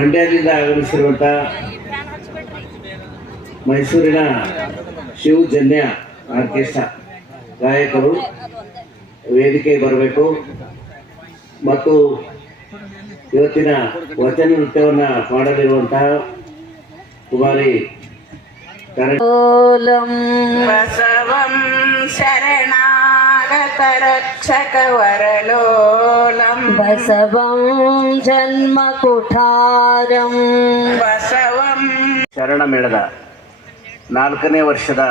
ಮಂಡ್ಯದಿಂದ ಆಗಮಿಸಿರುವಂಥ ಮೈಸೂರಿನ ಶಿವಜನ್ಯ ಆರ್ಕೆಸ್ಟ್ರಾ ಗಾಯಕರು ವೇದಿಕೆಗೆ ಬರಬೇಕು ಮತ್ತು ಇವತ್ತಿನ ವಚನ ನೃತ್ಯವನ್ನು ಮಾಡಲಿರುವಂತಹ ಕುಮಾರಿ ಬಸವಂ ಶರಣಾಗತ ರಕ್ಷಕ ವರಲೋಲಂ ಬಸವಂ ಜನ್ಮ ಕುಠಾರಂ ಬಸವಂ. ಶರಣ ಮೇಳದ 4ನೇ ವರ್ಷದ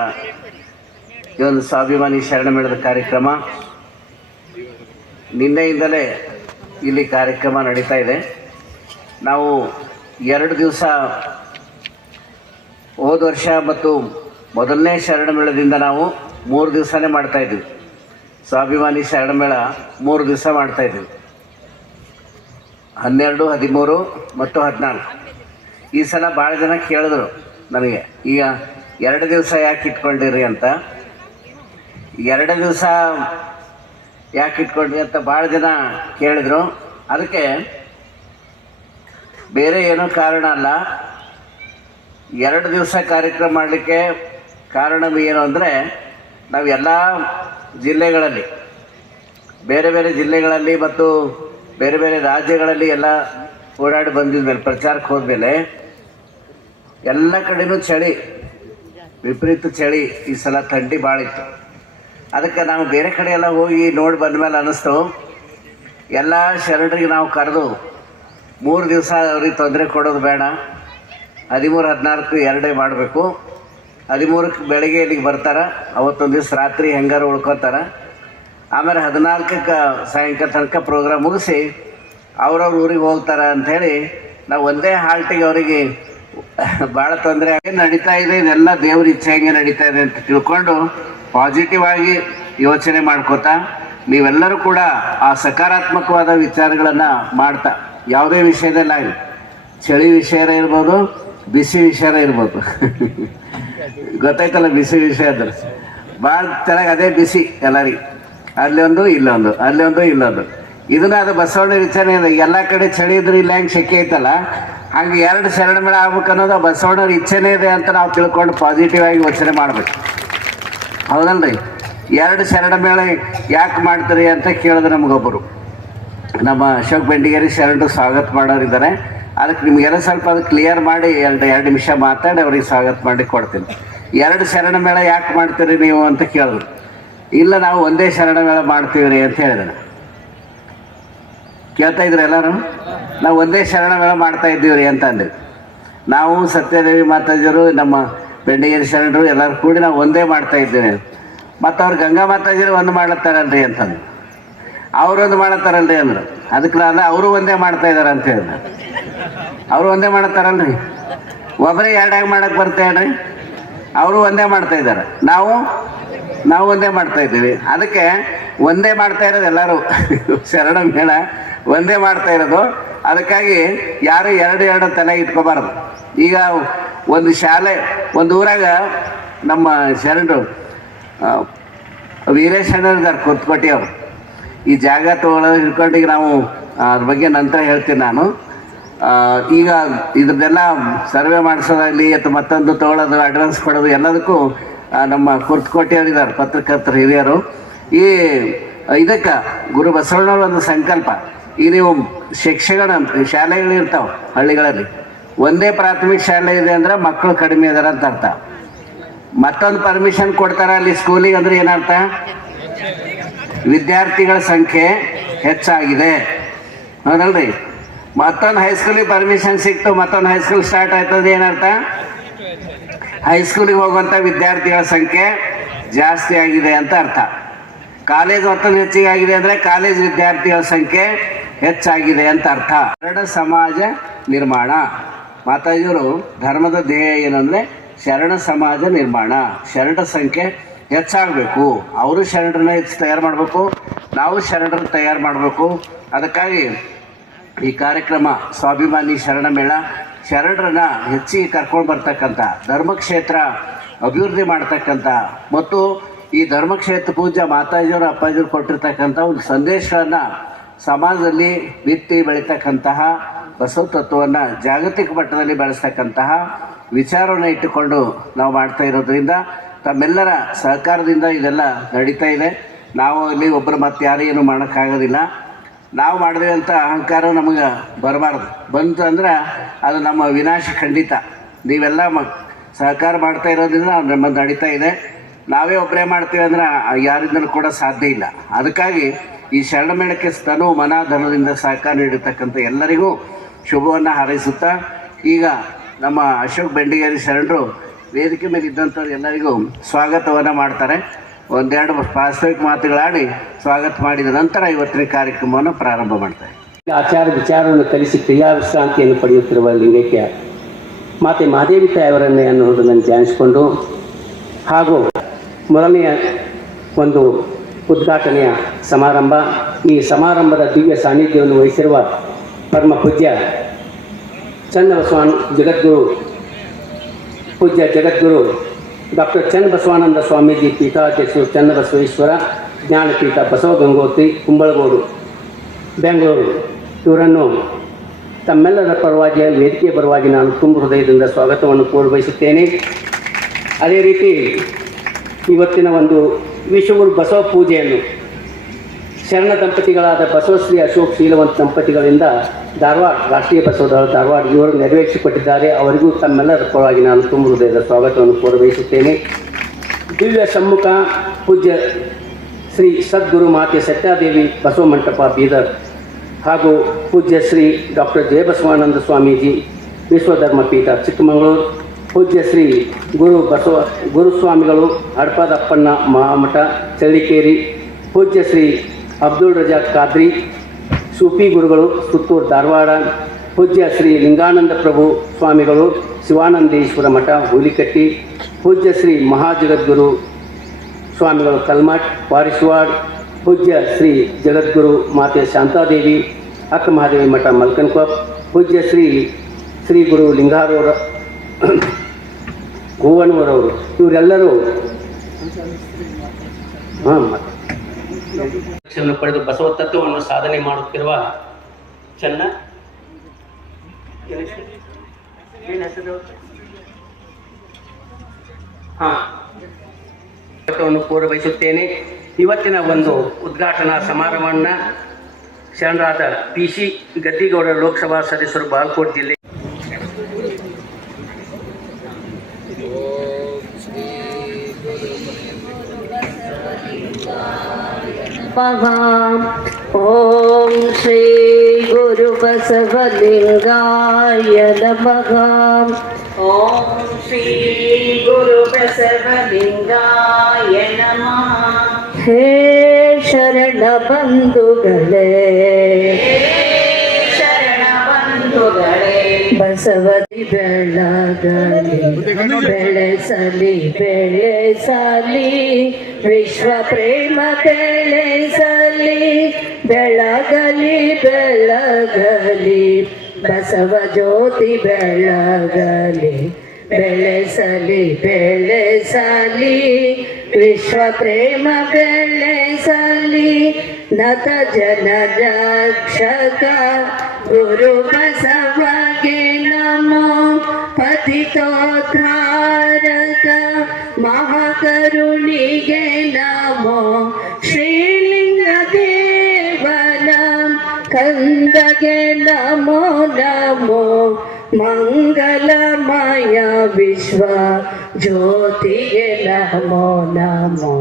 ಈ ಒಂದು ಸ್ವಾಭಿಮಾನಿ ಶರಣ ಮೇಳದ ಕಾರ್ಯಕ್ರಮ ನಿನ್ನೆಯಿಂದಲೇ ಇಲ್ಲಿ ಕಾರ್ಯಕ್ರಮ ನಡೀತಾ ಇದೆ. ನಾವು 2 ದಿವಸ ಹೋದ ವರ್ಷ ಮತ್ತು ಮೊದಲನೇ ಶರಣ ಮೇಳದಿಂದ ನಾವು 3 ದಿವಸನೇ ಮಾಡ್ತಾಯಿದ್ವಿ. ಸ್ವಾಭಿಮಾನಿ ಶರಣ ಮೇಳ 3 ದಿವಸ ಮಾಡ್ತಾಯಿದ್ವಿ, 12, 13 ಮತ್ತು 14. ಈ ಸಲ ಭಾಳ ಜನ ಕೇಳಿದ್ರು ನನಗೆ, ಈಗ 2 ದಿವಸ ಯಾಕೆ ಇಟ್ಕೊಂಡಿರಿ ಅಂತ. 2 ದಿವಸ ಯಾಕೆ ಇಟ್ಕೊಂಡ್ರಿ ಅಂತ ಭಾಳ ಜನ ಕೇಳಿದರು. ಅದಕ್ಕೆ ಬೇರೆ ಏನೂ ಕಾರಣ ಅಲ್ಲ. 2 ದಿವಸ ಕಾರ್ಯಕ್ರಮ ಮಾಡಲಿಕ್ಕೆ ಕಾರಣ ಏನು ಅಂದರೆ, ನಾವು ಎಲ್ಲ ಜಿಲ್ಲೆಗಳಲ್ಲಿ, ಬೇರೆ ಬೇರೆ ಜಿಲ್ಲೆಗಳಲ್ಲಿ ಮತ್ತು ಬೇರೆ ಬೇರೆ ರಾಜ್ಯಗಳಲ್ಲಿ ಎಲ್ಲ ಓಡಾಡಿ ಬಂದಿದ್ಮೇಲೆ, ಪ್ರಚಾರಕ್ಕೆ ಹೋದ್ಮೇಲೆ ಎಲ್ಲ ಕಡೆಯೂ ಚಳಿ, ವಿಪರೀತ ಚಳಿ. ಈ ಸಲ ಥಂಡಿ ಭಾಳ ಇತ್ತು. ಅದಕ್ಕೆ ನಾವು ಬೇರೆ ಕಡೆ ಎಲ್ಲ ಹೋಗಿ ನೋಡಿ ಬಂದಮೇಲೆ ಅನ್ನಿಸ್ತು, ಎಲ್ಲ ಶರಣರಿಗೆ ನಾವು ಕರೆದು 3 ದಿವಸ ಅವ್ರಿಗೆ ತೊಂದರೆ ಕೊಡೋದು ಬೇಡ, 13, 14 ಎರಡೇ ಮಾಡಬೇಕು. 13ಕ್ಕೆ ಬೆಳಗ್ಗೆ ಇಲ್ಲಿಗೆ ಬರ್ತಾರೆ, ಅವತ್ತೊಂದು ದಿವಸ ರಾತ್ರಿ ಹೆಂಗಾರು ಉಳ್ಕೊತಾರೆ. ಆಮೇಲೆ 14ಕ್ಕೆ ಸಾಯಂಕಾಲ ತನಕ ಪ್ರೋಗ್ರಾಮ್ ಮುಗಿಸಿ ಅವ್ರವ್ರ ಊರಿಗೆ ಹೋಗ್ತಾರೆ ಅಂಥೇಳಿ ನಾವು ಒಂದೇ ಹಾಲ್ಟಿಗೆ ಅವರಿಗೆ ಭಾಳ ತೊಂದರೆ ಆಗಿ ನಡೀತಾ ಇದೆ. ಇದೆಲ್ಲ ದೇವ್ರ ಇಚ್ಛೆ ಹೆಂಗೆ ನಡೀತಾ ಇದೆ ಅಂತ ತಿಳ್ಕೊಂಡು ಪಾಸಿಟಿವ್ ಆಗಿ ಯೋಚನೆ ಮಾಡ್ಕೋತಾ ನೀವೆಲ್ಲರೂ ಕೂಡ ಆ ಸಕಾರಾತ್ಮಕವಾದ ವಿಚಾರಗಳನ್ನು ಮಾಡ್ತಾ, ಯಾವುದೇ ವಿಷಯದಲ್ಲಾಗಲಿ, ಚಳಿ ವಿಷಯ ಇರ್ಬೋದು, ಬಿಸಿ ವಿಷಯ ಇರ್ಬೋದು, ಗೊತ್ತಾಯ್ತಲ್ಲ, ಬಿಸಿ ವಿಷಯ ಅಂದ್ರೆ ಭಾಳ ಚೆನ್ನಾಗಿ ಅದೇ ಬಿಸಿ ಎಲ್ಲರಿಗೆ, ಅಲ್ಲೊಂದು ಇಲ್ಲೊಂದು, ಅಲ್ಲೊಂದು ಇಲ್ಲೊಂದು. ಇದನ್ನ ಅದು ಬಸವಣ್ಣ ವಿಚಾರ ಇದೆ. ಎಲ್ಲ ಕಡೆ ಚಳಿ ಇದ್ರೆ ಇಲ್ಲ ಹೆಂಗೆ ಸೆಕೆ ಐತಲ್ಲ, ಹಾಗೆ 2 ಶರಣ ಮೇಳ ಆಗ್ಬೇಕು ಅನ್ನೋದು ಬಸವಣ್ಣವ್ರ ಇಚ್ಛೆನೇ ಇದೆ ಅಂತ ನಾವು ತಿಳ್ಕೊಂಡು ಪಾಸಿಟಿವ್ ಆಗಿ ಯೋಚನೆ ಮಾಡ್ಬೇಕು. ಹೌದಲ್ರಿ? 2 ಶರಣ ಮೇಳ ಯಾಕೆ ಮಾಡ್ತೀರಿ ಅಂತ ಕೇಳಿದ್ರೆ ನಮಗೊಬ್ಬರು, ನಮ್ಮ ಅಶೋಕ್ ಬೆಂಡಿಗೇರಿ ಶರಣರು ಸ್ವಾಗತ ಮಾಡೋರಿದ್ದಾರೆ. ಅದಕ್ಕೆ ನಿಮಗೆಲ್ಲ ಸ್ವಲ್ಪ ಅದು ಕ್ಲಿಯರ್ ಮಾಡಿ 2 ನಿಮಿಷ ಮಾತಾಡಿ ಅವ್ರಿಗೆ ಸ್ವಾಗತ ಮಾಡಿ ಕೊಡ್ತೀನಿ. 2 ಶರಣ ಮೇಳ ಯಾಕೆ ಮಾಡ್ತೀರಿ ನೀವು ಅಂತ ಕೇಳಿದ್ರು. ಇಲ್ಲ, ನಾವು ಒಂದೇ ಶರಣ ಮೇಳ ಮಾಡ್ತೀವಿ ರೀ ಅಂತ ಹೇಳಿದೆ. ಕೇಳ್ತಾ ಇದ್ರು ಎಲ್ಲರೂ, ನಾವು ಒಂದೇ ಶರಣ ಮೇಳ ಮಾಡ್ತಾ ಇದ್ದೀವಿ ರೀ ಅಂತ ಅಂದ್ವಿ. ನಾವು ಸತ್ಯದೇವಿ ಮಾತಾಜಿಯವರು, ನಮ್ಮ ಬೆಂಡಿಗೇರಿ ಶರಣರು ಎಲ್ಲರೂ ಕೂಡಿ ನಾವು ಒಂದೇ ಮಾಡ್ತಾ ಇದ್ದೀವಿ. ಮತ್ತು ಅವ್ರು ಗಂಗಾ ಮಾತಾಜಿಯರು ಒಂದು ಮಾಡ್ತಾರಲ್ರಿ ಅಂತಂದು, ಅವರೊಂದು ಮಾಡತ್ತಾರಲ್ರಿ ಅಂದರು. ಅದಕ್ಕೆ ನಾನು ಅವರು ಒಂದೇ ಮಾಡ್ತಾ ಇದ್ದಾರೆ ಅಂತ ಹೇಳಿದ. ಅವರು ಒಂದೇ ಮಾಡ್ತಾರಲ್ರಿ, ಒಬ್ಬರೇ 2 ಮಾಡಕ್ಕೆ ಬರ್ತಾ ಹೇಳ್ರಿ. ಅವರು ಒಂದೇ ಮಾಡ್ತಾ ಇದ್ದಾರೆ, ನಾವು ಒಂದೇ ಮಾಡ್ತಾ ಇದ್ದೀವಿ. ಅದಕ್ಕೆ ಒಂದೇ ಮಾಡ್ತಾ ಇರೋದು ಎಲ್ಲರೂ ಶರಣ ಮೇಳ ಒಂದೇ ಮಾಡ್ತಾ ಇರೋದು. ಅದಕ್ಕಾಗಿ ಯಾರು 2 ತಲೆ ಇಟ್ಕೋಬಾರ್ದು. ಈಗ ಒಂದು ಶಾಲೆ, ಒಂದು ಊರಾಗ ನಮ್ಮ ಶರಣರು ವೀರೇಶ್ ಅಣ್ಣರಿದ್ದಾರೆ, ಕುರ್ತಕೋಟಿ ಅವರು. ಈ ಜಾಗ ತೊಗೊಳೋದು ಹಿಡ್ಕೊಂಡು ಈಗ ನಾವು ಅದ್ರ ಬಗ್ಗೆ ನಂತರ ಹೇಳ್ತೀನಿ ನಾನು. ಈಗ ಇದ್ರದ್ದೆಲ್ಲ ಸರ್ವೆ ಮಾಡಿಸೋದಾಗಲಿ ಅಥವಾ ಮತ್ತೊಂದು ತೊಗೊಳೋದು, ಅಡ್ವಾನ್ಸ್ ಕೊಡೋದು ಎಲ್ಲದಕ್ಕೂ ನಮ್ಮ ಕುರ್ತಕೋಟಿಯವರಿದ್ದಾರೆ, ಪತ್ರಕರ್ತರು ಹಿರಿಯರು. ಈ ಇದಕ್ಕೆ ಗುರು ಬಸವಣ್ಣವ್ರ ಒಂದು ಸಂಕಲ್ಪ, ಈಗ ನೀವು ಶಿಕ್ಷಕನ ಶಾಲೆಗಳು ಇರ್ತಾವೆ ಹಳ್ಳಿಗಳಲ್ಲಿ, ಒಂದೇ ಪ್ರಾಥಮಿಕ ಶಾಲೆ ಇದೆ ಅಂದರೆ ಮಕ್ಕಳು ಕಡಿಮೆ ಇದಾರೆ ಅಂತ ಅರ್ಥ. ಮತ್ತೊಂದು ಪರ್ಮಿಷನ್ ಕೊಡ್ತಾರೆ ಅಲ್ಲಿ ಸ್ಕೂಲಿಗೆ ಅಂದರೆ ಏನರ್ಥ? ವಿದ್ಯಾರ್ಥಿಗಳ ಸಂಖ್ಯೆ ಹೆಚ್ಚಾಗಿದೆ, ಹೌದಲ್ರಿ? ಮತ್ತೊಂದು ಹೈಸ್ಕೂಲಿಗೆ ಪರ್ಮಿಷನ್ ಸಿಕ್ತು, ಮತ್ತೊಂದು ಹೈಸ್ಕೂಲ್ ಸ್ಟಾರ್ಟ್ ಆಯ್ತಂದ್ರೆ ಏನರ್ಥ? ಹೈಸ್ಕೂಲಿಗೆ ಹೋಗುವಂಥ ವಿದ್ಯಾರ್ಥಿಗಳ ಸಂಖ್ಯೆ ಜಾಸ್ತಿ ಆಗಿದೆ ಅಂತ ಅರ್ಥ. ಕಾಲೇಜ್ ಮತ್ತೊಂದು ಹೆಚ್ಚಿಗೆ ಆಗಿದೆ ಅಂದರೆ ಕಾಲೇಜ್ ವಿದ್ಯಾರ್ಥಿಗಳ ಸಂಖ್ಯೆ ಹೆಚ್ಚಾಗಿದೆ ಅಂತ ಅರ್ಥ. ಶರಣ ಸಮಾಜ ನಿರ್ಮಾಣ. ಮಾತಾಜಿಯವರು ಧರ್ಮದ ಧ್ಯೇಯ ಏನಂದರೆ ಶರಣ ಸಮಾಜ ನಿರ್ಮಾಣ. ಶರಣರ ಸಂಖ್ಯೆ ಹೆಚ್ಚಾಗಬೇಕು, ಅವರು ಶರಣರನ್ನ ತಯಾರು ಮಾಡಬೇಕು, ನಾವು ಶರಣರನ್ನ ತಯಾರು ಮಾಡಬೇಕು. ಅದಕ್ಕಾಗಿ ಈ ಕಾರ್ಯಕ್ರಮ ಸ್ವಾಭಿಮಾನಿ ಶರಣ ಮೇಳ ಶರಣರನ್ನ ಹೆಚ್ಚಿಗೆ ಕರ್ಕೊಂಡು ಬರ್ತಕ್ಕಂಥ, ಧರ್ಮಕ್ಷೇತ್ರ ಅಭಿವೃದ್ಧಿ ಮಾಡ್ತಕ್ಕಂಥ ಮತ್ತು ಈ ಧರ್ಮಕ್ಷೇತ್ರ ಪೂಜ್ಯ ಮಾತಾಜಿಯವರು ಅಪ್ಪಾಜಿಯವರು ಕೊಟ್ಟಿರ್ತಕ್ಕಂಥ ಒಂದು ಸಂದೇಶಗಳನ್ನು ಸಮಾಜದಲ್ಲಿ ಬಿತ್ತಿ ಬೆಳೀತಕ್ಕಂತಹ ಬಸವ ತತ್ವವನ್ನು ಜಾಗತಿಕ ಮಟ್ಟದಲ್ಲಿ ಬೆಳೆಸ್ತಕ್ಕಂತಹ ವಿಚಾರವನ್ನು ಇಟ್ಟುಕೊಂಡು ನಾವು ಮಾಡ್ತಾ ಇರೋದ್ರಿಂದ ತಮ್ಮೆಲ್ಲರ ಸಹಕಾರದಿಂದ ಇದೆಲ್ಲ ನಡೀತಾ ಇದೆ. ನಾವು ಇಲ್ಲಿ ಒಬ್ಬರು ಮತ್ತೆ ಯಾರು ಏನು ಮಾಡೋಕ್ಕಾಗೋದಿಲ್ಲ. ನಾವು ಮಾಡಿದ್ವಿ ಅಂತ ಅಹಂಕಾರ ನಮಗೆ ಬರಬಾರ್ದು. ಬಂತು ಅಂದ್ರೆ ಅದು ನಮ್ಮ ವಿನಾಶ ಖಂಡಿತ. ನೀವೆಲ್ಲ ಸಹಕಾರ ಮಾಡ್ತಾ ಇರೋದ್ರಿಂದ ನಮ್ಮದು ನಡೀತಾ ಇದೆ. ನಾವೇ ಒಬ್ಬರೇ ಮಾಡ್ತೀವಿ ಅಂದ್ರೆ ಯಾರಿಂದಲೂ ಕೂಡ ಸಾಧ್ಯ ಇಲ್ಲ. ಅದಕ್ಕಾಗಿ ಈ ಶರಣ ಮೇಳಕ್ಕೆ ತನು ಮನ ಧನದಿಂದ ಸಹಕಾರ ನೀಡಿರ್ತಕ್ಕಂಥ ಎಲ್ಲರಿಗೂ ಶುಭವನ್ನು ಹಾರೈಸುತ್ತಾ, ಈಗ ನಮ್ಮ ಅಶೋಕ್ ಬೆಂಡಿಗೇರಿ ಶರಣರು ವೇದಿಕೆ ಮೇಲೆ ಇದ್ದಂಥವ್ರು ಎಲ್ಲರಿಗೂ ಸ್ವಾಗತವನ್ನು ಮಾಡ್ತಾರೆ. ಒಂದೆರಡು ವಾಸ್ತವಿಕ ಮಾತುಗಳಾಡಿ ಸ್ವಾಗತ ಮಾಡಿದ ನಂತರ ಇವತ್ತಿನ ಕಾರ್ಯಕ್ರಮವನ್ನು ಪ್ರಾರಂಭ ಮಾಡ್ತಾರೆ. ಆಚಾರ ವಿಚಾರವನ್ನು ಕಲಿಸಿ ಕ್ರಿಯಾ ವಿಶ್ರಾಂತಿಯನ್ನು ಪಡೆಯುತ್ತಿರುವ ಲಿಂಗೈಕ್ಯ ಮಾತೆ ಮಹಾದೇವಿ ತಾಯವರನ್ನೇ ಅನ್ನುವುದನ್ನು ಧ್ಯಾನಿಸಿಕೊಂಡು, ಹಾಗೂ ಮೊದಲನೆಯ ಒಂದು ಉದ್ಘಾಟನೆಯ ಸಮಾರಂಭ, ಈ ಸಮಾರಂಭದ ದಿವ್ಯ ಸಾನ್ನಿಧ್ಯವನ್ನು ವಹಿಸಿರುವ ಪರಮ ಪೂಜ್ಯ ಚನ್ನಬಸವಾನ ಜಗದ್ಗುರು ಪೂಜ್ಯ ಜಗದ್ಗುರು ಡಾಕ್ಟರ್ ಚನ್ನಬಸವಾನಂದ ಸ್ವಾಮೀಜಿ ಪೀಠಾಧ್ಯಕ್ಷರು ಚನ್ನಬಸವೇಶ್ವರ ಜ್ಞಾನಪೀಠ ಬಸವ ಗಂಗೋತ್ರಿ ಕುಂಬಳಗೋಡು ಬೆಂಗಳೂರು ಇವರನ್ನು ತಮ್ಮೆಲ್ಲರ ಪರವಾಗಿ ವೇದಿಕೆಯ ಪರವಾಗಿ ನಾನು ತುಂಬ ಹೃದಯದಿಂದ ಸ್ವಾಗತವನ್ನು ಕೋರಬಯಸುತ್ತೇನೆ. ಅದೇ ರೀತಿ ಇವತ್ತಿನ ಒಂದು ವಿಶ್ವಗುರು ಬಸವ ಪೂಜೆಯನ್ನು ಶರಣ ದಂಪತಿಗಳಾದ ಬಸವಶ್ರೀ ಅಶೋಕ್ ಶೀಲವಂತ ದಂಪತಿಗಳಿಂದ ಧಾರವಾಡ ರಾಷ್ಟ್ರೀಯ ಬಸವದಳ ಧಾರವಾಡ ಇವರು ನೆರವೇರಿಸಿಕೊಟ್ಟಿದ್ದಾರೆ. ಅವರಿಗೂ ತಮ್ಮೆಲ್ಲರ ಪರವಾಗಿ ನಾನು ತುಂಬ ಹೃದಯದ ಸ್ವಾಗತವನ್ನು ಕೋರಬಯಸುತ್ತೇನೆ. ದಿವ್ಯ ಸಮ್ಮುಖ ಪೂಜ್ಯ ಶ್ರೀ ಸದ್ಗುರು ಮಾತೆ ಸತ್ಯಾದೇವಿ ಬಸವ ಮಂಟಪ ಬೀದರ್ ಹಾಗೂ ಪೂಜ್ಯ ಶ್ರೀ ಡಾಕ್ಟರ್ ಜಯಬಸವಾನಂದ ಸ್ವಾಮೀಜಿ ವಿಶ್ವಧರ್ಮ ಪೀಠ ಚಿಕ್ಕಮಗಳೂರು, ಪೂಜ್ಯ ಶ್ರೀ ಗುರುಸ್ವಾಮಿಗಳು ಹಡಪದಪ್ಪಣ್ಣ ಮಹಾಮಠ ಚಳ್ಳಿಕೇರಿ, ಪೂಜ್ಯ ಶ್ರೀ ಅಬ್ದುಲ್ ರಜಾಕ್ ಖಾದ್ರಿ ಸೂಫಿ ಗುರುಗಳು ಸುತ್ತೂರು ಧಾರವಾಡ, ಪೂಜ್ಯ ಶ್ರೀ ಲಿಂಗಾನಂದ ಪ್ರಭು ಸ್ವಾಮಿಗಳು ಶಿವಾನಂದೇಶ್ವರ ಮಠ ಹುಲಿಕಟ್ಟಿ, ಪೂಜ್ಯ ಶ್ರೀ ಮಹಾಜಗದ್ಗುರು ಸ್ವಾಮಿಗಳು ಕಲ್ಮಠ್ ವಾರಿಸ್ವಾಡ್, ಪೂಜ್ಯ ಶ್ರೀ ಜಗದ್ಗುರು ಮಾತೆ ಶಾಂತಾದೇವಿ ಅಕ್ಕ ಮಹಾದೇವಿ ಮಠ ಮಲ್ಕನ್ಕೊಪ್, ಪೂಜ್ಯ ಶ್ರೀ ಗುರು ಲಿಂಗಾರವರ ಹೂವನವರವರು ಇವರೆಲ್ಲರೂ ಪಡೆದು ಬಸವ ತತ್ವವನ್ನು ಸಾಧನೆ ಮಾಡುತ್ತಿರುವ ಚೆನ್ನ ಸ್ವಾಗತವನ್ನು ಕೋರಬಯಸುತ್ತೇನೆ. ಇವತ್ತಿನ ಒಂದು ಉದ್ಘಾಟನಾ ಸಮಾರಂಭವನ್ನು ಶರಣರಾದ PC ಗದ್ದಿಗೌಡ ಲೋಕಸಭಾ ಸದಸ್ಯರು ಬಾಗಲಕೋಟೆ ಜಿಲ್ಲೆ ಓಂ ಶ್ರೀ ಗುರು ಬಸವಲಿಂಗಾಯ ನಮಃ. ಓಂ ಶ್ರೀ ಗುರು ಬಸವಲಿಂಗಾಯ ನಮಃ. ಹೇ ಶರಣ ಬಂಧುಗಳೇ, ಶರಣ ಬಂಧುಗಳೇ, ಬಸವದಿ ಬೆಳಗಲಿ ಬೆಳೆಸಲಿ ಬೆಳೆಸಲಿ, ವಿಶ್ವ ಪ್ರೇಮ ಬೆಳೆಸಲಿ ಬೆಳಗಲಿ ಬೆಳಗಲಿ, ಬಸವ ಜ್ಯೋತಿ ಬೆಳಗಲಿ ಬೆಳೆಸಲಿ ಬೆಳೆಸಲಿ, ವಿಶ್ವ ಪ್ರೇಮ ಬೆಳೆಸಲಿ, ನತ ಜನ ರಕ್ಷಕ ಗುರು ಬಸವಗೆ ನಮೋ, ಪತಿತೋದ್ಧಾರಕ ಮಹಾಕರುಣಿಗೆ ನಮೋ, ಶ್ರೀಲಿಂಗ ದೇವನ ಕಂದಗೆ ನಮೋ ನಮೋ, ಮಂಗಲಮಯ ವಿಶ್ವ ಜ್ಯೋತಿಗೆ ನಮೋ ನಮೋ,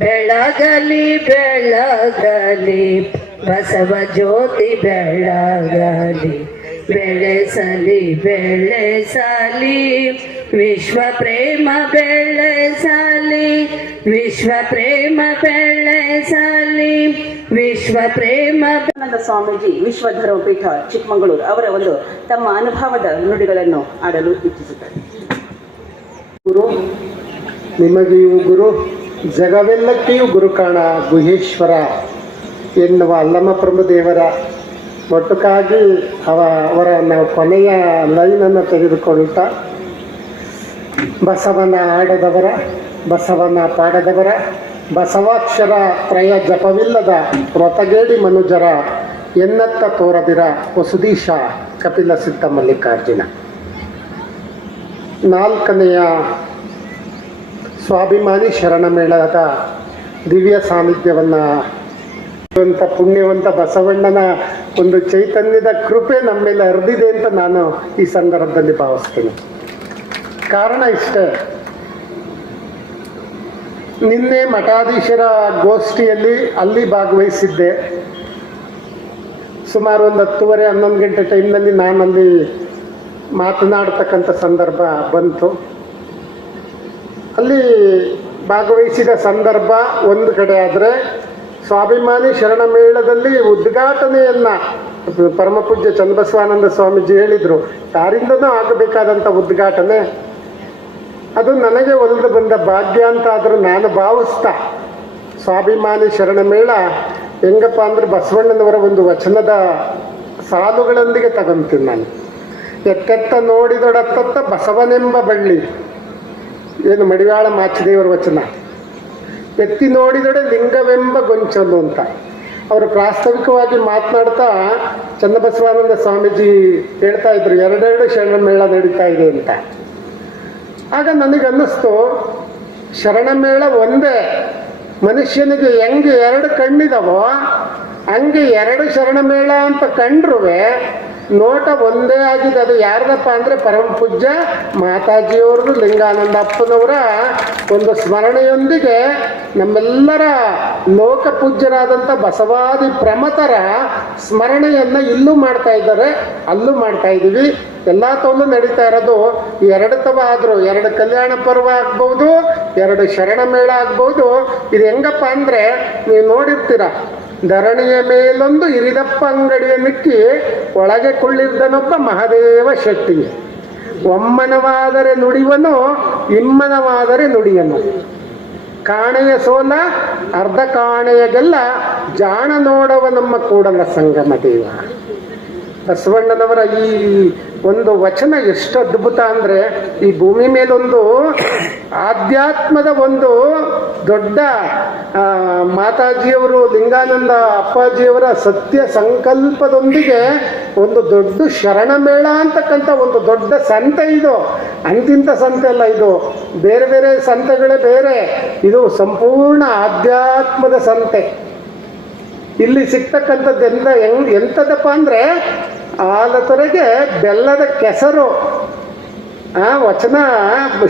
ಬೆಳಗಲಿ ಬೆಳಗಲಿ ಬಸವ ಜ್ಯೋತಿ ಬೆಳಗಲಿ ಬೆಳೆಸಲಿ ಬೆಳೆಸಲಿ, ವಿಶ್ವ ಪ್ರೇಮ ಬೆಳೆಸಲಿ ವಿಶ್ವ ಪ್ರೇಮ ಬೆಳೆಸಲಿ, ವಿಶ್ವ ಪ್ರೇಮ. ಸ್ವಾಮೀಜಿ ವಿಶ್ವಧರ್ಮ ಪೀಠ ಚಿಕ್ಕಮಗಳೂರು ಅವರ ಒಂದು ತಮ್ಮ ಅನುಭವದ ನುಡಿಗಳನ್ನು ಆಡಲು ಇಚ್ಛಿಸುತ್ತಾರೆ. ಗುರು ನಿಮಗೆಯೂ ಗುರು, ಜಗವೆಲ್ಲಕ್ಕೆಯೂ ಗುರು ಕಾಣ ಗುಹೇಶ್ವರ ಎನ್ನುವ ಅಲ್ಲಮ ಪ್ರಭುದೇವರ ಒಟ್ಟುಕಾಗಿ ಅವರ ನಾವು ಕೊನೆಯ ಲೈನನ್ನು ತೆಗೆದುಕೊಳ್ಳುತ್ತಾ, ಬಸವನ ಆಡದವರ ಬಸವನ ಪಾಡದವರ ಬಸವಾಕ್ಷರ ತ್ರಯ ಜಪವಿಲ್ಲದ ವ್ರತಗೇಡಿ ಮನುಜರ ಎನ್ನತ್ತ ತೋರದಿರ ವಸುದೀಶ ಕಪಿಲ ಸಿದ್ಧ ಮಲ್ಲಿಕಾರ್ಜುನ. 4ನೆಯ ಸ್ವಾಭಿಮಾನಿ ಶರಣಮೇಳದ ದಿವ್ಯ ಸಾನ್ನಿಧ್ಯವನ್ನು ಪುಣ್ಯವಂತ ಬಸವಣ್ಣನ ಒಂದು ಚೈತನ್ಯದ ಕೃಪೆ ನಮ್ಮ ಮೇಲೆ ಹರಿದಿದೆ ಅಂತ ನಾನು ಈ ಸಂದರ್ಭದಲ್ಲಿ ಭಾವಿಸ್ತೀನಿ. ಕಾರಣ ಇಷ್ಟೇ, ನಿನ್ನೆ ಮಠಾಧೀಶರ ಗೋಷ್ಠಿಯಲ್ಲಿ ಅಲ್ಲಿ ಭಾಗವಹಿಸಿದ್ದೆ. ಸುಮಾರು ಒಂದು 10:30-11 ಗಂಟೆ ಟೈಮ್ನಲ್ಲಿ ನಾನಲ್ಲಿ ಮಾತನಾಡ್ತಕ್ಕಂಥ ಸಂದರ್ಭ ಬಂತು. ಅಲ್ಲಿ ಭಾಗವಹಿಸಿದ ಸಂದರ್ಭ ಒಂದು ಕಡೆ ಆದರೆ, ಸ್ವಾಭಿಮಾನಿ ಶರಣಮೇಳದಲ್ಲಿ ಉದ್ಘಾಟನೆಯನ್ನು ಪರಮಪೂಜ್ಯ ಚನ್ನಬಸವಾನಂದ ಸ್ವಾಮೀಜಿ ಹೇಳಿದರು, ಯಾರಿಂದನೂ ಆಗಬೇಕಾದಂಥ ಉದ್ಘಾಟನೆ, ಅದು ನನಗೆ ಒಲಿದು ಬಂದ ಭಾಗ್ಯ ಅಂತ ಆದರೂ ನಾನು ಭಾವಿಸ್ತಾ, ಸ್ವಾಭಿಮಾನಿ ಶರಣಮೇಳ ಹೆಂಗಪ್ಪ ಅಂದರೆ ಬಸವಣ್ಣನವರ ಒಂದು ವಚನದ ಸಾಲುಗಳೊಂದಿಗೆ ತಗೊಂತೀನಿ ನಾನು. ಎತ್ತೆತ್ತ ನೋಡಿದೊಡತ್ತ ಬಸವನೆಂಬ ಬಳ್ಳಿ, ಏನು ಮಡಿವಾಳ ಮಾಚಿದೇವರ ವಚನ. ಎತ್ತಿ ನೋಡಿದೊಡೆ ಲಿಂಗವೆಂಬ ಗೊಂಚಲು ಅಂತ ಅವರು ಪ್ರಾಸ್ತಾವಿಕವಾಗಿ ಮಾತನಾಡ್ತಾ ಚನ್ನಬಸವಾನಂದ ಸ್ವಾಮೀಜಿ ಹೇಳ್ತಾ ಇದ್ರು, 2 ಶರಣಮೇಳ ನಡೀತಾ ಇದೆ ಅಂತ. ಆಗ ನನಗನ್ನಿಸ್ತು, ಶರಣಮೇಳ ಒಂದೇ, ಮನುಷ್ಯನಿಗೆ ಹೆಂಗೆ 2 ಕಣ್ಣಿದಾವೋ ಹಂಗೆ 2 ಶರಣಮೇಳ ಅಂತ ಕಂಡ್ರೂ ನೋಟ ಒಂದೇ ಆಗಿದೆ. ಅದು ಯಾರ್ದಪ್ಪ ಅಂದರೆ ಪರಮ ಪೂಜ್ಯ ಮಾತಾಜಿಯವ್ರದ್ದು, ಲಿಂಗಾನಂದ ಅಪ್ಪನವರ ಒಂದು ಸ್ಮರಣೆಯೊಂದಿಗೆ ನಮ್ಮೆಲ್ಲರ ಲೋಕಪೂಜ್ಯರಾದಂಥ ಬಸವಾದಿ ಪ್ರಮತರ ಸ್ಮರಣೆಯನ್ನು ಇಲ್ಲೂ ಮಾಡ್ತಾ ಇದ್ದಾರೆ, ಅಲ್ಲೂ ಮಾಡ್ತಾ ಇದ್ದೀವಿ. ಎಲ್ಲ ತೋಲು ನಡೀತಾ ಇರೋದು 2 ತವ ಆದರೂ 2 ಕಲ್ಯಾಣ ಪರ್ವ ಆಗ್ಬೋದು, 2 ಶರಣಮೇಳ ಆಗ್ಬೋದು. ಇದು ಹೆಂಗಪ್ಪ ಅಂದರೆ, ನೀವು ನೋಡಿರ್ತೀರ, ಧರಣಿಯ ಮೇಲೊಂದು ಇರಿದಪ್ಪ ಅಂಗಡಿಯ ಮಿಕ್ಕಿ ಒಳಗೆ ಕುಳ್ಳಿರ್ದನೊಬ್ಬ ಮಹಾದೇವ ಶೆಟ್ಟಿ. ಒಮ್ಮನವಾದರೆ ನುಡಿವನು, ಇಮ್ಮನವಾದರೆ ನುಡಿಯನು. ಕಾಣೆಯ ಸೋಲ ಅರ್ಧ ಕಾಣೆಯಗೆಲ್ಲ ಜಾಣ ನೋಡವ ನಮ್ಮ ಕೂಡಲ ಸಂಗಮ ದೇವ. ಬಸವಣ್ಣನವರ ಈ ಒಂದು ವಚನ ಎಷ್ಟು ಅದ್ಭುತ ಅಂದರೆ, ಈ ಭೂಮಿ ಮೇಲೊಂದು ಆಧ್ಯಾತ್ಮದ ಒಂದು ದೊಡ್ಡ ಮಾತಾಜಿಯವರು, ಲಿಂಗಾನಂದ ಅಪ್ಪಾಜಿಯವರ ಸತ್ಯ ಸಂಕಲ್ಪದೊಂದಿಗೆ ಒಂದು ದೊಡ್ಡ ಶರಣಮೇಳ ಅಂತಕ್ಕಂಥ ಒಂದು ದೊಡ್ಡ ಸಂತೆ. ಇದು ಅಂತಿಂಥ ಸಂತೆ ಅಲ್ಲ, ಇದು ಬೇರೆ ಬೇರೆ ಸಂತೆಗಳೇ ಬೇರೆ, ಇದು ಸಂಪೂರ್ಣ ಆಧ್ಯಾತ್ಮದ ಸಂತೆ. ಇಲ್ಲಿ ಸಿಗ್ತಕ್ಕಂಥದ್ದು ಎಂಥದಪ್ಪ ಅಂದರೆ, ಆಲತೊರೆಗೆ ಬೆಲ್ಲದ ಕೆಸರು. ವಚನ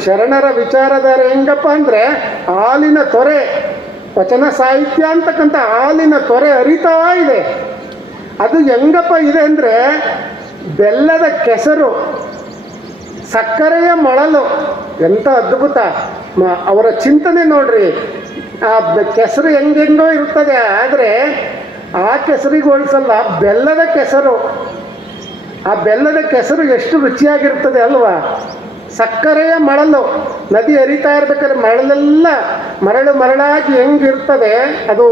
ಶರಣರ ವಿಚಾರಧಾರೆ ಹೆಂಗಪ್ಪ ಅಂದರೆ, ಹಾಲಿನ ತೊರೆ, ವಚನ ಸಾಹಿತ್ಯ ಅಂತಕ್ಕಂಥ ಹಾಲಿನ ತೊರೆ ಹರಿತಾ ಇದೆ. ಅದು ಹೆಂಗಪ್ಪ ಇದೆ ಅಂದರೆ, ಬೆಲ್ಲದ ಕೆಸರು, ಸಕ್ಕರೆಯ ಮೊಳಲು. ಎಂಥ ಅದ್ಭುತ ಅವರ ಚಿಂತನೆ ನೋಡ್ರಿ. ಆ ಕೆಸರು ಹೆಂಗೆಂಗೋ ಇರ್ತದೆ, ಆದರೆ ಆ ಕೆಸರಿಗೆ ಹೋಲಿಸಲ್ಲ ಬೆಲ್ಲದ ಕೆಸರು. ಆ ಬೆಲ್ಲದ ಕೆಸರು ಎಷ್ಟು ರುಚಿಯಾಗಿರ್ತದೆ ಅಲ್ವಾ. ಸಕ್ಕರೆಯ ಮರಳು, ನದಿ ಹರಿತಾ ಇರ್ಬೇಕಾದ್ರೆ ಮರಳೆಲ್ಲ ಮರಳಾಗಿ ಹೆಂಗಿರ್ತದೆ, ಅದು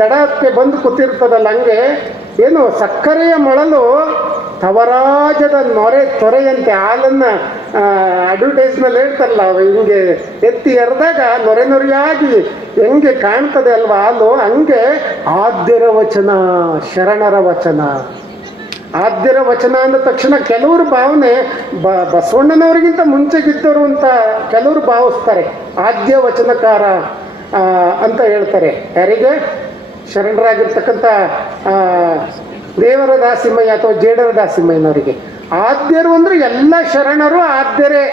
ದಡಕ್ಕೆ ಬಂದು ಕೂತಿರ್ತದಲ್ಲ, ಹಂಗೆ ಏನು ಸಕ್ಕರೆಯ ಮರಳು ತವರಾಜದ ತೊರೆಯಂತೆ. ಹಾಲನ್ನು ಅಡ್ವರ್ಟೈಸ್ನಲ್ಲಿ ಹೇಳ್ತಾರಲ್ಲ, ಹಿಂಗೆ ಎತ್ತಿ ಎರೆದಾಗ ನೊರೆಯಾಗಿ ಹೆಂಗೆ ಕಾಣ್ತದೆ ಅಲ್ವಾ ಹಾಲು, ಹಂಗೆ ಆದ್ಯರ ವಚನ, ಶರಣರ ವಚನ. ಆದ್ಯರ ವಚನ ಅಂದ ತಕ್ಷಣ ಕೆಲವರು ಭಾವನೆ ಬಸವಣ್ಣನವರಿಗಿಂತ ಮುಂಚೆಗಿದ್ದವರು ಅಂತ ಕೆಲವರು ಭಾವಿಸ್ತಾರೆ. ಆದ್ಯ ವಚನಕಾರ ಅಂತ ಹೇಳ್ತಾರೆ. ಯಾರಿಗೆ? ಶರಣರಾಗಿರ್ತಕ್ಕಂಥ ದೇವರ ದಾಸಿಮಯ್ಯ ಅಥವಾ ಜೇಡರ ದಾಸಿಮಯ್ಯನವರಿಗೆ. ಆದ್ಯರು ಅಂದರೆ ಎಲ್ಲ ಶರಣರು ಆದ್ಯರೇ.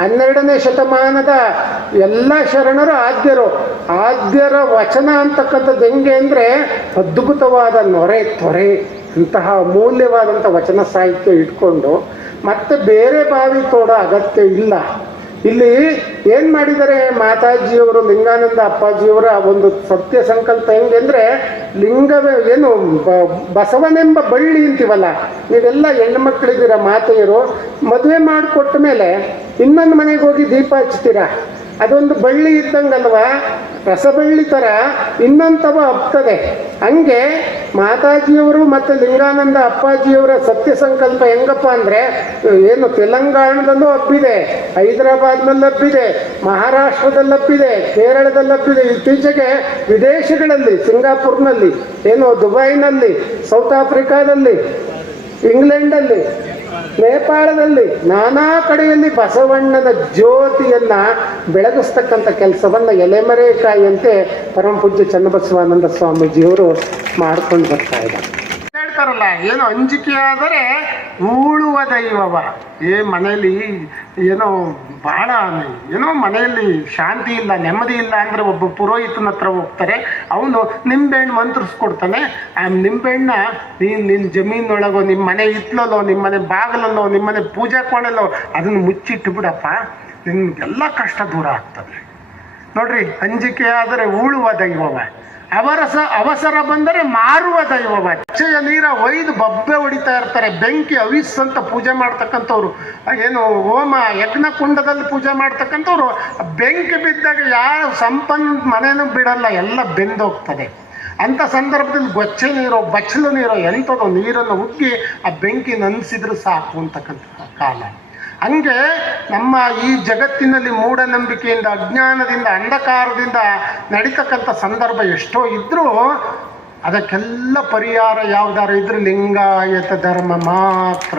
12ನೇ ಶತಮಾನದ ಎಲ್ಲ ಶರಣರು ಆದ್ಯರು. ಆದ್ಯರ ವಚನ ಅಂತಕ್ಕಂಥದ್ದು ಹೆಂಗೆ ಅಂದರೆ, ಅದ್ಭುತವಾದ ತೊರೆ ಇಂತಹ ಅಮೂಲ್ಯವಾದಂಥ ವಚನ ಸಾಹಿತ್ಯ ಇಟ್ಕೊಂಡು ಮತ್ತೆ ಬೇರೆ ಬಾವಿ ತೋಡೋ ಅಗತ್ಯ ಇಲ್ಲ. ಇಲ್ಲಿ ಏನು ಮಾಡಿದ್ದಾರೆ ಮಾತಾಜಿಯವರು, ಲಿಂಗಾನಂದ ಅಪ್ಪಾಜಿಯವರ ಒಂದು ಸತ್ಯ ಸಂಕಲ್ಪ ಹೆಂಗೆ ಅಂದರೆ, ಲಿಂಗವೇ ಏನು ಬಸವನೆಂಬ ಬಳ್ಳಿ ಅಂತೀವಲ್ಲ, ನೀವೆಲ್ಲ ಹೆಣ್ಮಕ್ಳಿದ್ದೀರ ಮಾತೆಯರು, ಮದುವೆ ಮಾಡಿಕೊಟ್ಟ ಮೇಲೆ ಇನ್ನೊಂದು ಮನೆಗೆ ಹೋಗಿ ದೀಪ ಹಚ್ತೀರ, ಅದೊಂದು ಬಳ್ಳಿ ಇದ್ದಂಗಲ್ವ, ರಸಬಳ್ಳಿ ಥರ ಇನ್ನೊಂದು ತವ ಹಬ್ತದೆ. ಹಂಗೆ ಮಾತಾಜಿಯವರು ಮತ್ತು ಲಿಂಗಾನಂದ ಅಪ್ಪಾಜಿಯವರ ಸತ್ಯ ಸಂಕಲ್ಪ ಹೆಂಗಪ್ಪ ಅಂದರೆ, ಏನು ತೆಲಂಗಾಣದಲ್ಲೂ ಹಬ್ಬಿದೆ, ಹೈದರಾಬಾದ್ನಲ್ಲಿ ಹಬ್ಬಿದೆ, ಮಹಾರಾಷ್ಟ್ರದಲ್ಲಿ ಹಬ್ಬಿದೆ, ಕೇರಳದಲ್ಲಿ ಹಬ್ಬಿದೆ. ಇತ್ತೀಚೆಗೆ ವಿದೇಶಗಳಲ್ಲಿ ಸಿಂಗಾಪುರ್ನಲ್ಲಿ, ಏನು ದುಬೈನಲ್ಲಿ, ಸೌತ್ ಆಫ್ರಿಕಾದಲ್ಲಿ, ಇಂಗ್ಲೆಂಡಲ್ಲಿ, ನೇಪಾಳದಲ್ಲಿ, ನಾನಾ ಕಡೆಯಲ್ಲಿ ಬಸವಣ್ಣನ ಜ್ಯೋತಿಯನ್ನ ಬೆಳಗಿಸ್ತಕ್ಕಂಥ ಕೆಲಸವನ್ನ ಎಲೆಮರೆಕಾಯಿಯಂತೆ ಪರಮ ಪೂಜ್ಯ ಚನ್ನಬಸವಾನಂದ ಸ್ವಾಮೀಜಿಯವರು ಮಾಡ್ಕೊಂಡು ಬರ್ತಾ ಇದ್ದಾರೆ. ಹೇಳ್ತಾರಲ್ಲ, ಏನು ಅಂಜಿಕೆ ಆದರೆ ಉಳುವ ದೈವವ. ಮನೆಯಲ್ಲಿ ಏನೋ ಭಾಳ ಏನೋ ಮನೆಯಲ್ಲಿ ಶಾಂತಿ ಇಲ್ಲ, ನೆಮ್ಮದಿ ಇಲ್ಲ ಅಂದರೆ ಒಬ್ಬ ಪುರೋಹಿತನ ಹತ್ರ ಹೋಗ್ತಾರೆ. ಅವನು ನಿಂಬೆಹಣ್ಣು ಮಂತ್ರಿಸ್ಕೊಡ್ತಾನೆ. ಆ ನಿಂಬೆಹಣ್ಣ ನಿನ್ನ ಜಮೀನೊಳಗೋ, ನಿಮ್ಮ ಮನೆ ಹಿತ್ಲಲ್ಲೋ, ನಿಮ್ಮ ಮನೆ ಬಾಗಿಲಲ್ಲೋ, ನಿಮ್ಮ ಮನೆ ಪೂಜಾ ಕೋಣಲ್ಲೋ ಅದನ್ನು ಮುಚ್ಚಿಟ್ಟು ಬಿಡಪ್ಪ, ನಿಮಗೆಲ್ಲ ಕಷ್ಟ ದೂರ ಆಗ್ತದೆ. ನೋಡ್ರಿ, ಅಂಜಿಕೆ ಆದರೆ ಉಳುವ ದೈವವ, ಅವಸರ ಬಂದರೆ ಮಾರುವ ದೈವವ. ಅಚ್ಚೆಯ ನೀರ ಒಯ್ದು ಬಬ್ಬೆ ಹೊಡಿತಾ ಇರ್ತಾರೆ. ಬೆಂಕಿ ಅವಿಸ್ ಅಂತ ಪೂಜೆ ಮಾಡ್ತಕ್ಕಂಥವ್ರು, ಏನು ಹೋಮ ಯಜ್ಞ ಕುಂಡದಲ್ಲಿ ಪೂಜೆ ಮಾಡ್ತಕ್ಕಂಥವ್ರು, ಬೆಂಕಿ ಬಿದ್ದಾಗ ಯಾರು ಸಂಪನ್ನ ಮನೇನೂ ಬಿಡಲ್ಲ, ಎಲ್ಲ ಬೆಂದೋಗ್ತದೆ. ಅಂಥ ಸಂದರ್ಭದಲ್ಲಿ ಗೊಚ್ಚೆ ನೀರೋ ಬಚ್ಚಲು ನೀರೋ ಎಂಥದೋ ನೀರನ್ನು ಉಗ್ಗಿ ಆ ಬೆಂಕಿ ನನ್ಸಿದ್ರು ಸಾಕು ಅಂತಕ್ಕಂಥ ಕಾಲ. ಹಂಗೆ ನಮ್ಮ ಈ ಜಗತ್ತಿನಲ್ಲಿ ಮೂಢನಂಬಿಕೆಯಿಂದ, ಅಜ್ಞಾನದಿಂದ, ಅಂಧಕಾರದಿಂದ ನಡೀತಕ್ಕಂಥ ಸಂದರ್ಭ ಎಷ್ಟೋ ಇದ್ದರೂ ಅದಕ್ಕೆಲ್ಲ ಪರಿಹಾರ ಯಾವುದಾರು ಇದ್ರೂ ಲಿಂಗಾಯತ ಧರ್ಮ ಮಾತ್ರ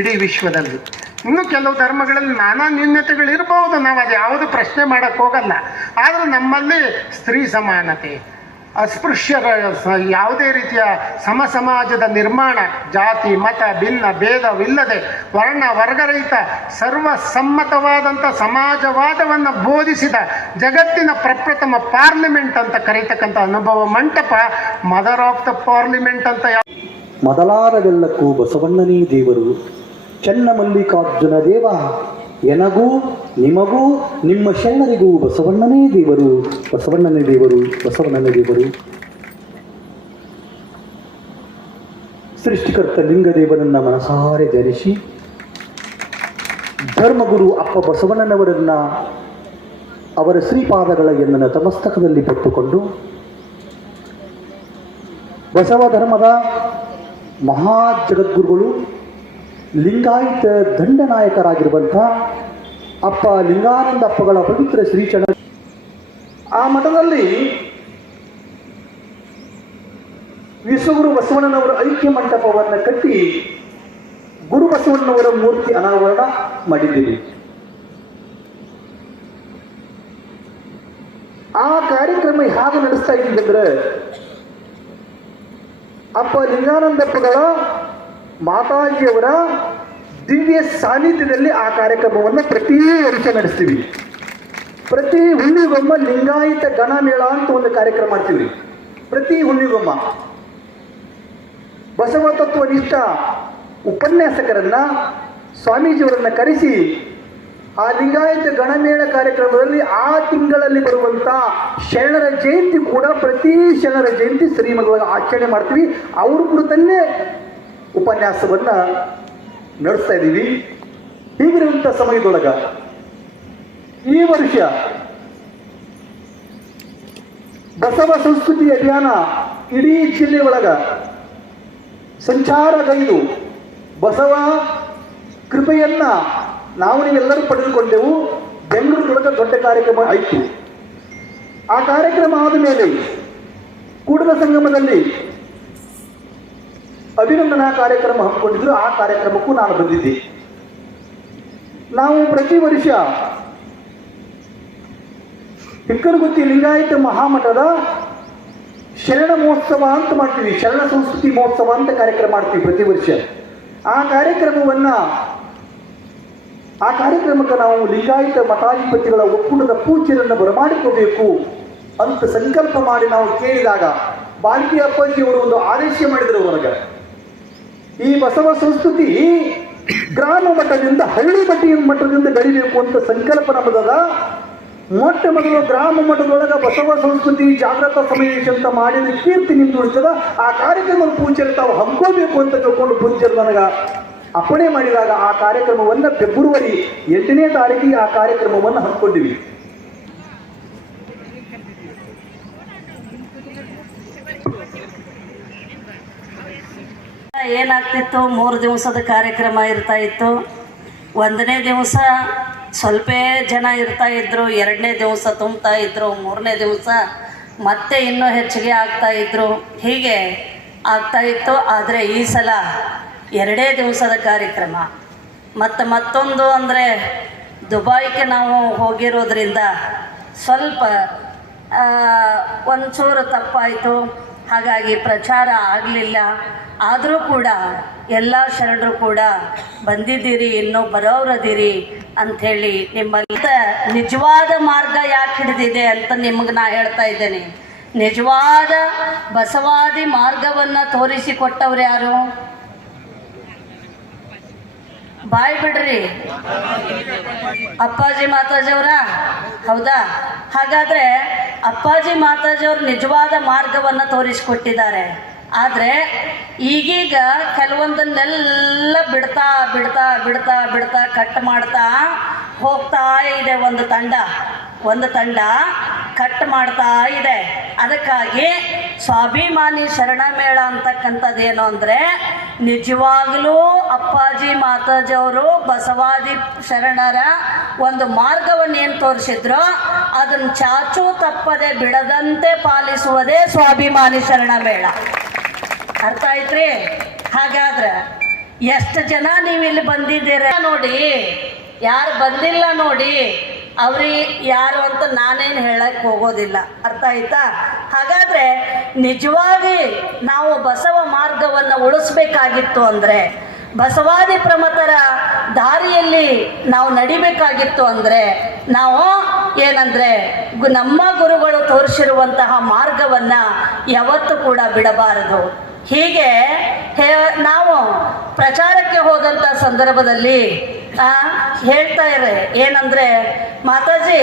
ಇಡೀ ವಿಶ್ವದಲ್ಲಿ. ಇನ್ನು ಕೆಲವು ಧರ್ಮಗಳಲ್ಲಿ ನಾನಾ ನ್ಯೂನ್ಯತೆಗಳಿರ್ಬೋದು, ನಾವು ಅದು ಯಾವುದು ಪ್ರಶ್ನೆ ಮಾಡೋಕ್ಕೆ ಹೋಗಲ್ಲ. ಆದರೆ ನಮ್ಮಲ್ಲಿ ಸ್ತ್ರೀ ಸಮಾನತೆ, ಅಸ್ಪೃಶ್ಯರ ಯಾವುದೇ ರೀತಿಯ ಸಮಾಜದ ನಿರ್ಮಾಣ, ಜಾತಿ ಮತ ಭಿನ್ನ ಭೇದವಿಲ್ಲದೆ ವರ್ಣ ವರ್ಗರಹಿತ ಸರ್ವಸಮ್ಮತವಾದಂಥ ಸಮಾಜವಾದವನ್ನು ಬೋಧಿಸಿದ ಜಗತ್ತಿನ ಪ್ರಪ್ರಥಮ ಪಾರ್ಲಿಮೆಂಟ್ ಅಂತ ಕರೀತಕ್ಕಂಥ ಅನುಭವ ಮಂಟಪ ಮದರ್ ಆಫ್ ದ ಪಾರ್ಲಿಮೆಂಟ್ ಅಂತ. ಮೊದಲಾದವೆಲ್ಲಕ್ಕೂ ಬಸವಣ್ಣನೇ ದೇವರು. ಚನ್ನಮಲ್ಲಿಕಾರ್ಜುನ ದೇವ ಎನಗೂ ನಿಮಗೂ ನಿಮ್ಮ ಶರಣರಿಗೂ ಬಸವಣ್ಣನೇ ದೇವರು, ಬಸವಣ್ಣನೇ ದೇವರು, ಬಸವಣ್ಣನೇ ದೇವರು. ಸೃಷ್ಟಿಕರ್ತ ಲಿಂಗದೇವನನ್ನ ಮನಸಾರೆ ಧರಿಸಿ ಧರ್ಮಗುರು ಅಪ್ಪ ಬಸವಣ್ಣನವರನ್ನ ಅವರ ಶ್ರೀಪಾದಗಳ ಎನ್ನ ತಮಸ್ತಕದಲ್ಲಿ ಪಟ್ಟುಕೊಂಡು ಬಸವ ಧರ್ಮದ ಮಹಾ ಜಗದ್ಗುರುಗಳು ಲಿಂಗಾಯತ ದಂಡನಾಯಕರಾಗಿರುವಂಥ ಅಪ್ಪ ಲಿಂಗಾನಂದ ಅಪ್ಪಗಳ ಪವಿತ್ರ ಶ್ರೀಚರಣ ಆ ಮಠದಲ್ಲಿ ವಿಶ್ವಗುರು ಬಸವಣ್ಣನವರ ಐಕ್ಯ ಮಂಟಪವನ್ನು ಕಟ್ಟಿ ಗುರು ಬಸವಣ್ಣನವರ ಮೂರ್ತಿ ಅನಾವರಣ ಮಾಡಿದ್ದೀವಿ. ಆ ಕಾರ್ಯಕ್ರಮ ಹೇಗೆ ನಡೆಸ್ತಾ ಇದ್ದಿದ್ರೆ, ಅಪ್ಪ ಲಿಂಗಾನಂದಪ್ಪಗಳ ಮಾತಾಜಿಯವರ ದಿವ್ಯ ಸಾನ್ನಿಧ್ಯದಲ್ಲಿ ಆ ಕಾರ್ಯಕ್ರಮವನ್ನು ಪ್ರತಿ ವರ್ಷ ನಡೆಸ್ತೀವಿ. ಪ್ರತಿ ಹುಣ್ಣಿಗೊಮ್ಮ ಲಿಂಗಾಯತ ಗಣಮೇಳ ಅಂತ ಒಂದು ಕಾರ್ಯಕ್ರಮ ಮಾಡ್ತೀವಿ. ಪ್ರತಿ ಹುಣ್ಣಿಗೊಮ್ಮ ಬಸವ ತತ್ವನಿಷ್ಠ ಉಪನ್ಯಾಸಕರನ್ನ, ಸ್ವಾಮೀಜಿಯವರನ್ನ ಕರೆಸಿ ಆ ಲಿಂಗಾಯತ ಗಣಮೇಳ ಕಾರ್ಯಕ್ರಮದಲ್ಲಿ ಆ ತಿಂಗಳಲ್ಲಿ ಬರುವಂಥ ಶರಣರ ಜಯಂತಿ ಕೂಡ ಪ್ರತಿ ಶರಣರ ಜಯಂತಿ ಶ್ರೀಮಠವಾಗಿ ಆಚರಣೆ ಮಾಡ್ತೀವಿ. ಅವ್ರ ಕುರಿತನ್ನೇ ಉಪನ್ಯಾಸವನ್ನು ನಡೆಸ್ತಾ ಇದ್ದೀವಿ. ಹೀಗಿರುವಂಥ ಸಮಯದೊಳಗ ಈ ವರ್ಷ ಬಸವ ಸಂಸ್ಕೃತಿ ಅಭಿಯಾನ ಇಡೀ ಜಿಲ್ಲೆ ಒಳಗ ಸಂಚಾರಗೈದು ಬಸವ ಕೃಪೆಯನ್ನ ನಾವು ನೀವೆಲ್ಲರೂ ಪಡೆದುಕೊಂಡೆವು. ಬೆಂಗಳೂರಿನೊಳಗ ದೊಡ್ಡ ಕಾರ್ಯಕ್ರಮ ಆಯಿತು. ಆ ಕಾರ್ಯಕ್ರಮ ಆದ ಮೇಲೆ ಕೂಡಲ ಸಂಗಮದಲ್ಲಿ ಅಭಿನಂದನಾ ಕಾರ್ಯಕ್ರಮ ಹಮ್ಮಿಕೊಂಡಿದ್ರು. ಆ ಕಾರ್ಯಕ್ರಮಕ್ಕೂ ನಾನು ಬಂದಿದ್ದೆ. ನಾವು ಪ್ರತಿ ವರ್ಷ ಹಿಕ್ಕನಗುತ್ತಿ ಲಿಂಗಾಯತ ಮಹಾಮಠದ ಶರಣ ಮಹೋತ್ಸವ ಅಂತ ಮಾಡ್ತೀವಿ. ಶರಣ ಸಂಸ್ಕೃತಿ ಮಹೋತ್ಸವ ಅಂತ ಕಾರ್ಯಕ್ರಮ ಮಾಡ್ತೀವಿ ಪ್ರತಿ ವರ್ಷ. ಆ ಕಾರ್ಯಕ್ರಮಕ್ಕೆ ನಾವು ಲಿಂಗಾಯತ ಮಠಾಧಿಪತಿಗಳ ಒಕ್ಕೂಟದ ಪೂಜ್ಯರನ್ನು ಬರಮಾಡಿಕೋಬೇಕು ಅಂತ ಸಂಕಲ್ಪ ಮಾಡಿ ನಾವು ಕೇಳಿದಾಗ ಬಾಲ್ಕಿ ಅಪ್ಪಾಜಿಯವರು ಒಂದು ಆದೇಶ ಮಾಡಿದರು ಹೊರಗೆ. ಈ ಬಸವ ಸಂಸ್ಕೃತಿ ಗ್ರಾಮ ಮಟ್ಟದಿಂದ ಹಳ್ಳಿ ಮಟ್ಟದಿಂದ ಬೆಳಿಬೇಕು ಅಂತ ಸಂಕಲ್ಪ ನಮ್ಮದದ. ಮೊಟ್ಟ ಮೊದಲು ಗ್ರಾಮ ಮಟ್ಟದೊಳಗೆ ಬಸವ ಸಂಸ್ಕೃತಿ ಜಾಗೃತ ಸಮಾವೇಶ ಅಂತ ಮಾಡಿದ ಕೀರ್ತಿ ನಿಮ್ದು ಉಳಿತದ. ಆ ಕಾರ್ಯಕ್ರಮದ ಪೂಜೆಯಲ್ಲಿ ತಾವು ಹಮ್ಮಿಕೋಬೇಕು ಅಂತ ತಿಳ್ಕೊಂಡು ಪೂಜ್ಯರು ನನಗೆ ಅಪ್ಪಣೆ ಮಾಡಿದಾಗ ಆ ಕಾರ್ಯಕ್ರಮವನ್ನು ಫೆಬ್ರವರಿ 8ನೇ ತಾರೀಕಿಗೆ ಆ ಕಾರ್ಯಕ್ರಮವನ್ನು ಹಮ್ಮಿಕೊಂಡಿವಿ. ಏನಾಗ್ತಿತ್ತು, 3 ದಿವಸದ ಕಾರ್ಯಕ್ರಮ ಇರ್ತಾ ಇತ್ತು. 1ನೇ ದಿವಸ ಸ್ವಲ್ಪ ಜನ ಇರ್ತಾ ಇದ್ರು, 2ನೇ ದಿವಸ ತುಂಬ್ತಾ ಇದ್ರು, 3ನೇ ದಿವಸ ಮತ್ತೆ ಇನ್ನೂ ಹೆಚ್ಚಿಗೆ ಆಗ್ತಾ ಇದ್ರು. ಹೀಗೆ ಆಗ್ತಾ ಇತ್ತು. ಆದರೆ ಈ ಸಲ 2 ದಿವಸದ ಕಾರ್ಯಕ್ರಮ. ಮತ್ತೊಂದು ಅಂದರೆ ದುಬೈಗೆ ನಾವು ಹೋಗಿರೋದ್ರಿಂದ ಸ್ವಲ್ಪ ಒಂಚೂರು ತಪ್ಪಾಯಿತು. ಹಾಗಾಗಿ ಪ್ರಚಾರ ಆಗಲಿಲ್ಲ. ಆದರೂ ಕೂಡ ಎಲ್ಲ ಶರಣರು ಕೂಡ ಬಂದಿದ್ದೀರಿ, ಇನ್ನೂ ಬರೋರದಿರಿ ಅಂಥೇಳಿ ನಿಮ್ಮಲ್ಲಿ ನಿಜವಾದ ಮಾರ್ಗ ಯಾಕೆ ಹಿಡಿದಿದೆ ಅಂತ ನಿಮಗೆ ನಾ ಹೇಳ್ತಾ ಇದ್ದೇನೆ. ನಿಜವಾದ ಬಸವಾದಿ ಮಾರ್ಗವನ್ನು ತೋರಿಸಿಕೊಟ್ಟವ್ರು ಯಾರು? ಬಾಯ್ ಬಿಡ್ರಿ, ಅಪ್ಪಾಜಿ ಮಾತಾಜಿಯವರ? ಹೌದಾ? ಹಾಗಾದರೆ ಅಪ್ಪಾಜಿ ಮಾತಾಜಿಯವರು ನಿಜವಾದ ಮಾರ್ಗವನ್ನು ತೋರಿಸಿಕೊಟ್ಟಿದ್ದಾರೆ. ಆದರೆ ಈಗೀಗ ಕೆಲವೊಂದನ್ನೆಲ್ಲ ಬಿಡ್ತಾ ಬಿಡ್ತಾ ಬಿಡ್ತಾ ಬಿಡ್ತಾ ಕಟ್ ಮಾಡ್ತಾ ಹೋಗ್ತಾ ಇದೆ. ಒಂದು ತಂಡ ಕಟ್ ಮಾಡ್ತಾ ಇದೆ. ಅದಕ್ಕಾಗಿ ಸ್ವಾಭಿಮಾನಿ ಶರಣ ಮೇಳ ಅಂತಕ್ಕಂಥದ್ದೇನು ಅಂದರೆ, ನಿಜವಾಗಲೂ ಅಪ್ಪಾಜಿ ಮಾತಾಜಿಯವರು ಬಸವಾದಿ ಶರಣರ ಒಂದು ಮಾರ್ಗವನ್ನೇನು ತೋರಿಸಿದ್ರು ಅದನ್ನು ಚಾಚೂ ತಪ್ಪದೆ ಬಿಡದಂತೆ ಪಾಲಿಸುವುದೇ ಸ್ವಾಭಿಮಾನಿ ಶರಣ ಮೇಳ. ಅರ್ಥ ಆಯ್ತ್ರಿ? ಹಾಗಾದ್ರೆ ಎಷ್ಟು ಜನ ನೀವು ಇಲ್ಲಿ ಬಂದಿದ್ದೀರ ನೋಡಿ, ಯಾರು ಬಂದಿಲ್ಲ ನೋಡಿ ಅವ್ರಿಗೆ ಯಾರು ಅಂತ ನಾನೇನು ಹೇಳಕ್ಕೆ ಹೋಗೋದಿಲ್ಲ. ಅರ್ಥ ಆಯ್ತಾ? ಹಾಗಾದರೆ ನಿಜವಾಗಿ ನಾವು ಬಸವ ಮಾರ್ಗವನ್ನು ಉಳಿಸ್ಬೇಕಾಗಿತ್ತು ಅಂದರೆ, ಬಸವಾದಿ ಪ್ರಮತರ ದಾರಿಯಲ್ಲಿ ನಾವು ನಡಿಬೇಕಾಗಿತ್ತು ಅಂದರೆ, ನಾವು ಏನಂದರೆ ನಮ್ಮ ಗುರುಗಳು ತೋರಿಸಿರುವಂತಹ ಮಾರ್ಗವನ್ನು ಯಾವತ್ತೂ ಕೂಡ ಬಿಡಬಾರದು. ಹೀಗೆ ನಾವು ಪ್ರಚಾರಕ್ಕೆ ಹೋದಂಥ ಸಂದರ್ಭದಲ್ಲಿ ಹೇಳ್ತಾ ಇರೆ ಏನಂದರೆ, ಮಾತಾಜಿ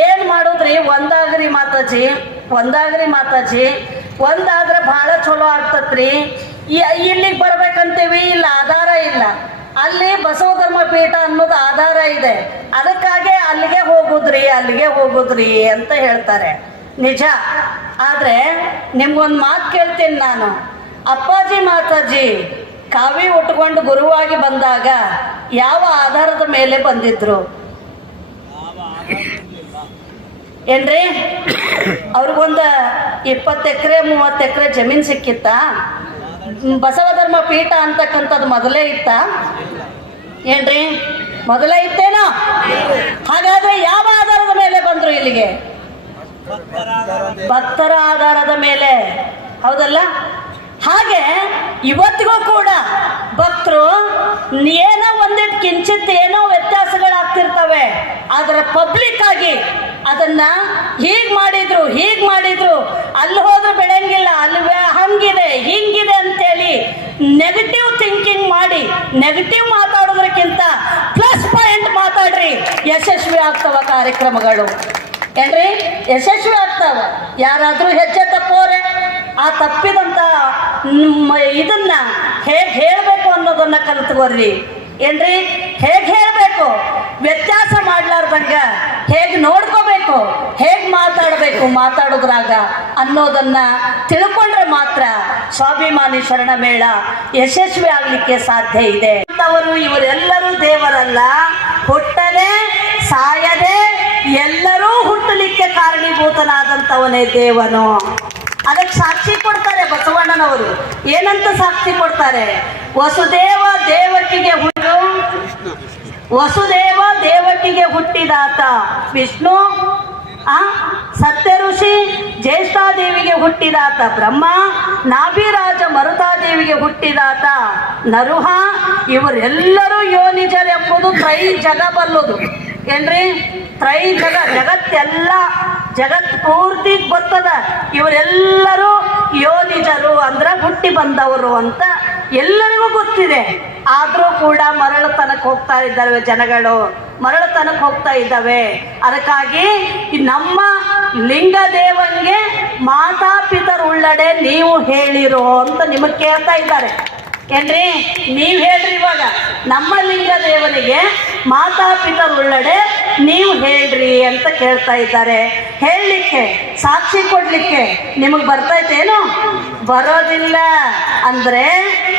ಏನು ಮಾಡೋದ್ರಿ, ಒಂದಾಗ್ರಿ ಮಾತಾಜಿ, ಒಂದಾದ್ರೆ ಭಾಳ ಚಲೋ ಆಗ್ತತ್ರಿ. ಇಲ್ಲಿಗೆ ಬರ್ಬೇಕಂತೀವಿ, ಇಲ್ಲ ಆಧಾರ ಇಲ್ಲ. ಅಲ್ಲಿ ಬಸವ ಧರ್ಮ ಪೀಠ ಅನ್ನೋದು ಆಧಾರ ಇದೆ, ಅದಕ್ಕಾಗಿ ಅಲ್ಲಿಗೆ ಹೋಗುದ್ರಿ ಅಂತ ಹೇಳ್ತಾರೆ. ನಿಜ. ಆದರೆ ನಿಮ್ಗೊಂದು ಮಾತು ಕೇಳ್ತೀನಿ ನಾನು. ಅಪ್ಪಾಜಿ ಮಾತಾಜಿ ಕಾವಿ ಉಟ್ಕೊಂಡು ಗುರುವಾಗಿ ಬಂದಾಗ ಯಾವ ಆಧಾರದ ಮೇಲೆ ಬಂದಿದ್ರು ಏನ್ರಿ? ಅವ್ರಿಗೊಂದು 20 ಎಕರೆ 30 ಎಕರೆ ಜಮೀನು ಸಿಕ್ಕಿತ್ತ? ಬಸವ ಧರ್ಮ ಪೀಠ ಅಂತಕ್ಕಂಥದ್ದು ಮೊದಲೇ ಇತ್ತ ಏನ್ರಿ? ಮೊದಲೇ ಇತ್ತೇನೋ? ಹಾಗಾದ್ರೆ ಯಾವ ಆಧಾರದ ಮೇಲೆ ಬಂದ್ರು ಇಲ್ಲಿಗೆ? ಭಕ್ತರ ಆಧಾರದ ಮೇಲೆ. ಹೌದಲ್ಲ? ಹಾಗೆ ಇವತ್ತಿಗೂ ಕೂಡ ಭಕ್ತರು ಏನೋ ಒಂದಿಟ್ಟು ಕಿಂಚಿತ್ ಏನೋ ವ್ಯತ್ಯಾಸಗಳಾಗ್ತಿರ್ತವೆ. ಆದರೆ ಪಬ್ಲಿಕ್ ಆಗಿ ಅದನ್ನ ಹೀಗೆ ಮಾಡಿದ್ರು, ಅಲ್ಲಿ ಹೋದ್ರೆ ಬೆಳೆಯಂಗಿಲ್ಲ, ಅಲ್ಲಿ ಹಂಗಿದೆ ಹಿಂಗಿದೆ ಅಂತೇಳಿ ನೆಗೆಟಿವ್ ಥಿಂಕಿಂಗ್ ಮಾಡಿ ನೆಗೆಟಿವ್ ಮಾತಾಡೋದಕ್ಕಿಂತ ಪ್ಲಸ್ ಪಾಯಿಂಟ್ ಮಾತಾಡ್ರಿ, ಯಶಸ್ವಿ ಆಗ್ತವ ಕಾರ್ಯಕ್ರಮಗಳು. ಏನ್ರಿ? ಯಶಸ್ವಿ ಆಗ್ತಾವ. ಯಾರಾದರೂ ಹೆಜ್ಜೆ ತಪ್ಪೋರೆ ಆ ತಪ್ಪಿದಂಥ ಇದನ್ನ ಹೇಗೆ ಹೇಳಬೇಕು ಅನ್ನೋದನ್ನ ಕಲಿತ್ಕೋರಿ. ಏನ್ರಿ? ಹೇಗೆ ಹೇಳಬೇಕು, ವ್ಯತ್ಯಾಸ ಮಾಡ್ಲಾರ್ದಂಗ ಹೇಗೆ ನೋಡ್ಕೋಬೇಕು, ಹೇಗೆ ಮಾತಾಡೋದ್ರಾಗ ಅನ್ನೋದನ್ನ ತಿಳ್ಕೊಂಡ್ರೆ ಮಾತ್ರ ಸ್ವಾಭಿಮಾನಿ ಶರಣ ಮೇಳ ಯಶಸ್ವಿ ಆಗಲಿಕ್ಕೆ ಸಾಧ್ಯ ಇದೆ. ಇವರೆಲ್ಲರೂ ದೇವರಲ್ಲ, ಹುಟ್ಟದೆ ಸಾಯದೆ ಎಲ್ಲರೂ ಹುಟ್ಟಲಿಕ್ಕೆ ಕಾರಣೀಭೂತನಾದಂಥವನೇ ದೇವನು. ಅದಕ್ಕೆ ಸಾಕ್ಷಿ ಕೊಡ್ತಾರೆ ಬಸವಣ್ಣನವರು. ಏನಂತ ಸಾಕ್ಷಿ ಕೊಡ್ತಾರೆ? ವಸುದೇವ ದೇವಕಿಗೆ ಹುಟ್ಟಿದಾತ ವಿಷ್ಣು, ಸತ್ಯ ಋಷಿ ಜ್ಯೇಷ್ಠಾದೇವಿಗೆ ಹುಟ್ಟಿದಾತ ಬ್ರಹ್ಮ, ನಾಭಿರಾಜ ಮರುತಾದೇವಿಗೆ ಹುಟ್ಟಿದಾತ ನರುಹ. ಇವರೆಲ್ಲರೂ ಯೋನಿಜರೆಂಬುದು ತ್ರೈ ಜಗ ಬಲ್ಲುದು. ಏನ್ರಿ? ತ್ರೈ ಜಗತ್ತೆಲ್ಲ ಜಗತ್ ಪೂರ್ತಿ ಗೊತ್ತದ. ಇವರೆಲ್ಲರೂ ಯೋನಿಜರು ಅಂದ್ರೆ ಹುಟ್ಟಿ ಬಂದವರು ಅಂತ ಎಲ್ಲರಿಗೂ ಗೊತ್ತಿದೆ. ಆದರೂ ಕೂಡ ಮರಳತನಕ್ಕೆ ಹೋಗ್ತಾ ಇದ್ದಾವೆ ಜನಗಳು, ಮರಳತನಕ್ಕೆ ಹೋಗ್ತಾ ಇದ್ದಾವೆ. ಅದಕ್ಕಾಗಿ ನಮ್ಮ ಲಿಂಗದೇವನಿಗೆ ಮಾತಾಪಿತರುಳ್ಳಡೆ ನೀವು ಹೇಳಿರೋ ಅಂತ ನಿಮಗೆ ಕೇಳ್ತಾ ಇದ್ದಾರೆ. ಏನ್ರಿ? ನೀವು ಹೇಳ್ರಿ ಇವಾಗ ನಮ್ಮ ಲಿಂಗದೇವನಿಗೆ ಮಾತಾಪಿತರುಳ್ಳಡೆ ನೀವು ಹೇಳ್ರಿ ಅಂತ ಕೇಳ್ತಾ ಇದ್ದಾರೆ. ಹೇಳಲಿಕ್ಕೆ, ಸಾಕ್ಷಿ ಕೊಡ್ಲಿಕ್ಕೆ ನಿಮಗೆ ಬರ್ತೈತೇನು? ಬರೋದಿಲ್ಲ. ಅಂದ್ರೆ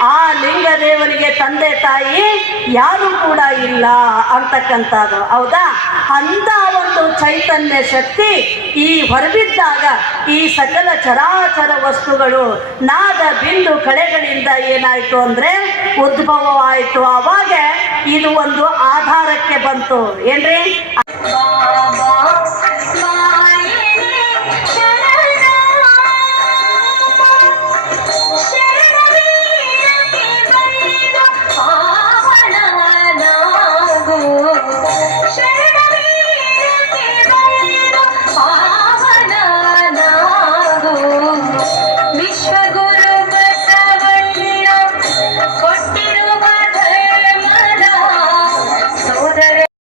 ಆ ಲಿಂಗ ದೇವನಿಗೆ ತಂದೆ ತಾಯಿ ಯಾರು ಕೂಡ ಇಲ್ಲ ಅಂತಕ್ಕಂಥದ್ದು. ಹೌದಾ? ಅಂತ ಒಂದು ಚೈತನ್ಯ ಶಕ್ತಿ ಈ ಹೊರಬಿದ್ದಾಗ ಈ ಸಕಲ ಚರಾಚರ ವಸ್ತುಗಳು ನಾದ ಬಿಂದು ಕಳೆಗಳಿಂದ ಏನಾಯ್ತು ಅಂದ್ರೆ ಉದ್ಭವವಾಯಿತು. ಅವಾಗ ಇದು ಒಂದು ಆಧಾರಕ್ಕೆ ಬಂತು. ಏನ್ರಿ?